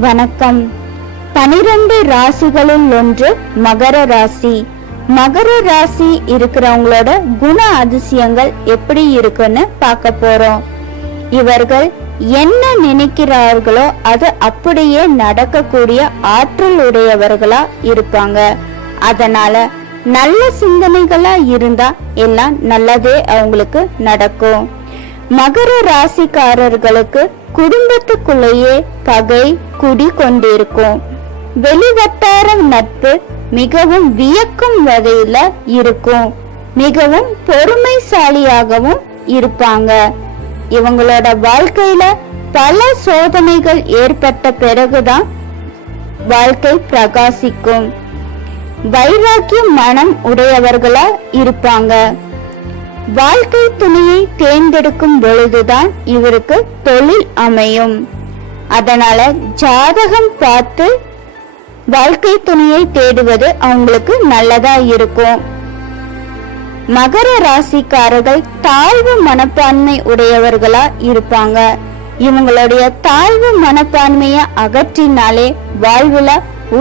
வணக்கம். 12 ராசிகளில் ஒன்று மகர ராசி. மகர ராசி இருக்கிறவங்களோட குண அதிசயங்கள் எப்படி இருக்குன்னு பார்க்க போறோம். இவர்கள் என்ன நினைக்கிறார்களோ அது அப்படியே நடக்கக்கூடிய ஆற்றல் உடையவர்களா இருப்பாங்க. அதனால நல்ல சிந்தனைகளா இருந்தா எல்லாம் நல்லதே அவங்களுக்கு நடக்கும். மகர ராசிக்காரர்களுக்கு குடும்பத்துக்குள்ளேயே பகை குடி கொண்டிருக்கும். வெளிவட்டார நட்பு மிகவும் வியக்கும் வகையில இருக்கும். மிகவும் பொறுமைசாலியாகவும் இருப்பாங்க. இவங்களோட வாழ்க்கையில பல சோதனைகள் ஏற்பட்ட பிறகுதான் வாழ்க்கை பிரகாசிக்கும். வைராக்கிய மனம் உடையவர்களா இருப்பாங்க. வாழ்க்கை துணையை தேர்ந்தெடுக்கும் பொழுதுதான் இவருக்கு தொழில் அமையும். அதனால ஜாதகம் பார்த்து வாழ்க்கை துணையை தேடுவது அவங்களுக்கு நல்லதா இருக்கும். மகர ராசிக்காரர்கள் தாழ்வு மனப்பான்மை உடையவர்களா இருப்பாங்க. இவங்களுடைய தாழ்வு மனப்பான்மையை அகற்றினாலே வாழ்வுல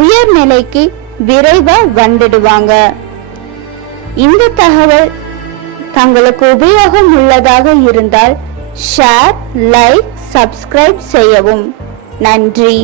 உயர்நிலைக்கு விரைவா வந்துடுவாங்க. இந்த தகவல் தங்களுக்கு உபயோகம் உள்ளதாக இருந்தால் ஷேர், லைக், சப்ஸ்கிரைப் செய்யவும். நன்றி.